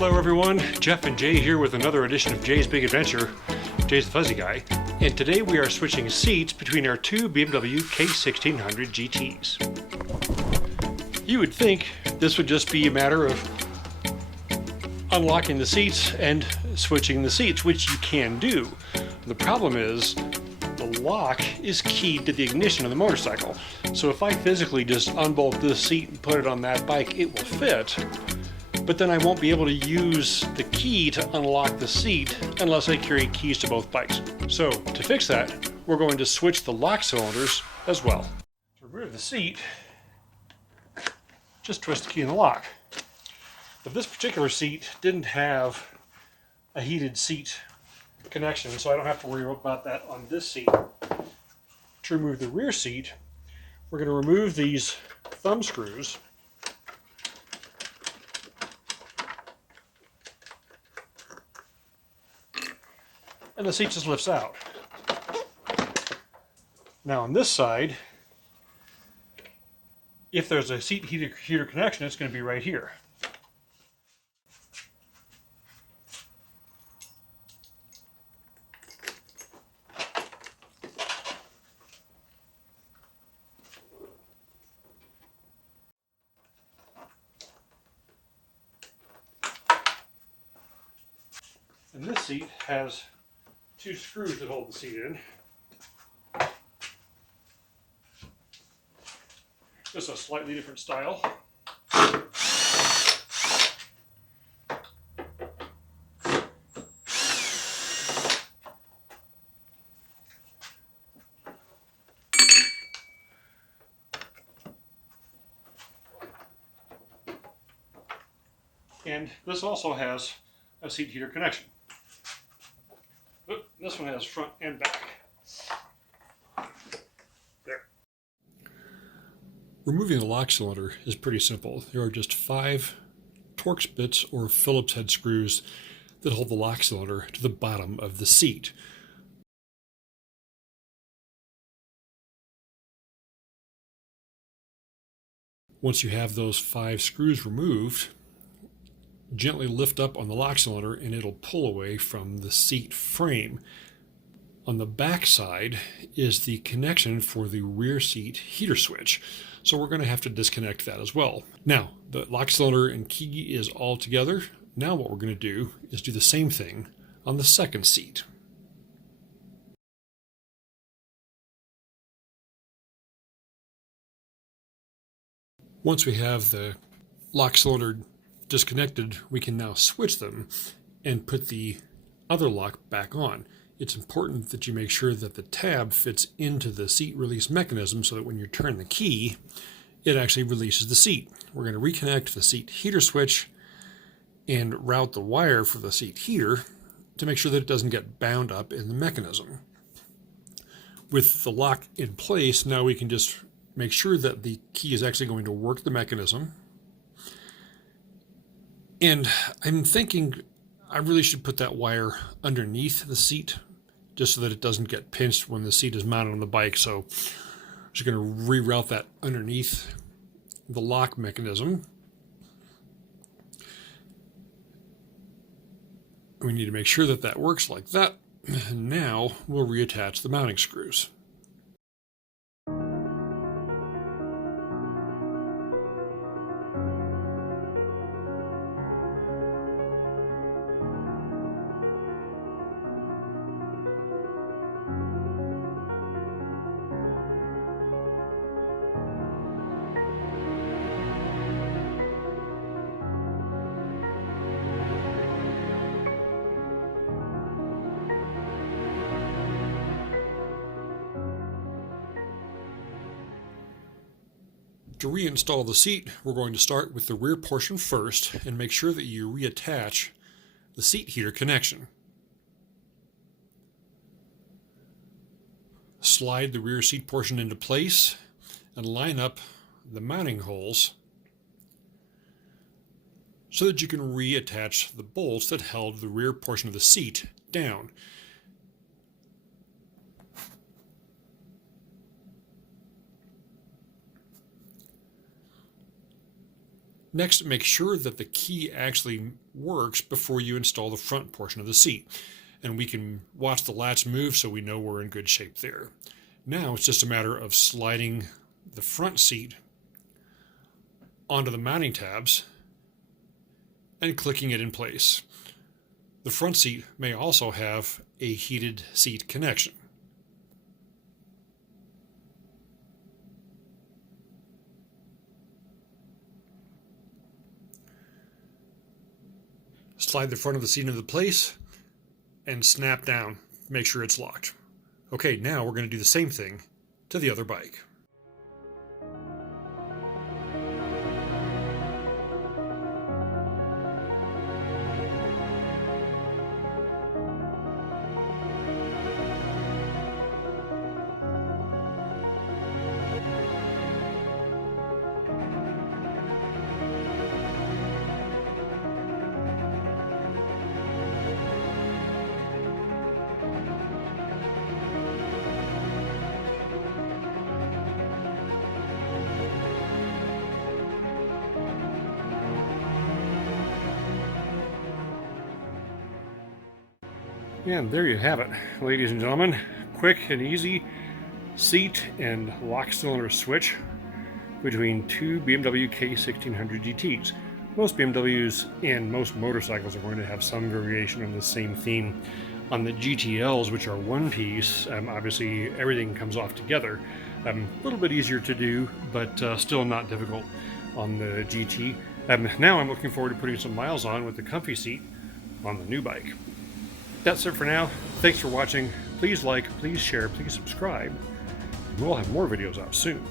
Hello everyone, Jeff and Jay here with another edition of Jay's Big Adventure. Jay's the fuzzy guy, and today we are switching seats between our two BMW K1600 GTs. You would think this would just be a matter of unlocking the seats and switching the seats, which you can do. The problem is the lock is keyed to the ignition of the motorcycle. So if I physically just unbolt this seat and put it on that bike, it will fit. But then I won't be able to use the key to unlock the seat unless I carry keys to both bikes. So to fix that, we're going to switch the lock cylinders as well. To remove the seat, just twist the key in the lock. But this particular seat didn't have a heated seat connection, so I don't have to worry about that on this seat. To remove the rear seat, we're going to remove these thumb screws. And the seat just lifts out. Now on this side, if there's a seat heater connection, it's going to be right here. And this seat has two screws that hold the seat in. Just a slightly different style. And this also has a seat heater connection. This one has front and back. There. Removing the lock cylinder is pretty simple. There are just 5 Torx bits or Phillips head screws that hold the lock cylinder to the bottom of the seat. Once you have those 5 screws removed, gently lift up on the lock cylinder and it'll pull away from the seat frame. On the back side is the connection for the rear seat heater switch. So we're going to have to disconnect that as well. Now, the lock cylinder and key is all together. Now what we're going to do is do the same thing on the second seat. Once we have the lock cylinder disconnected, we can now switch them and put the other lock back on. It's important that you make sure that the tab fits into the seat release mechanism so that when you turn the key, it actually releases the seat. We're going to reconnect the seat heater switch and route the wire for the seat heater to make sure that it doesn't get bound up in the mechanism. With the lock in place, now we can just make sure that the key is actually going to work the mechanism. And I'm thinking I really should put that wire underneath the seat just so that it doesn't get pinched when the seat is mounted on the bike. So I'm just going to reroute that underneath the lock mechanism. We need to make sure that that works like that. And now we'll reattach the mounting screws. To reinstall the seat, we're going to start with the rear portion first and make sure that you reattach the seat heater connection. Slide the rear seat portion into place and line up the mounting holes so that you can reattach the bolts that held the rear portion of the seat down. Next, make sure that the key actually works before you install the front portion of the seat. And we can watch the latch move so we know we're in good shape there. Now it's just a matter of sliding the front seat onto the mounting tabs and clicking it in place. The front seat may also have a heated seat connection. Slide the front of the seat into place and snap down. Make sure it's locked. Okay, now we're going to do the same thing to the other bike. And there you have it, ladies and gentlemen. Quick and easy seat and lock cylinder switch between two BMW K1600 GTs. Most BMWs and most motorcycles are going to have some variation on the same theme. On the GTLs, which are one piece, obviously everything comes off together. A little bit easier to do, but still not difficult on the GT. Now I'm looking forward to putting some miles on with the comfy seat on the new bike. That's it for now. Thanks for watching. Please like, please share, please subscribe. We'll have more videos out soon.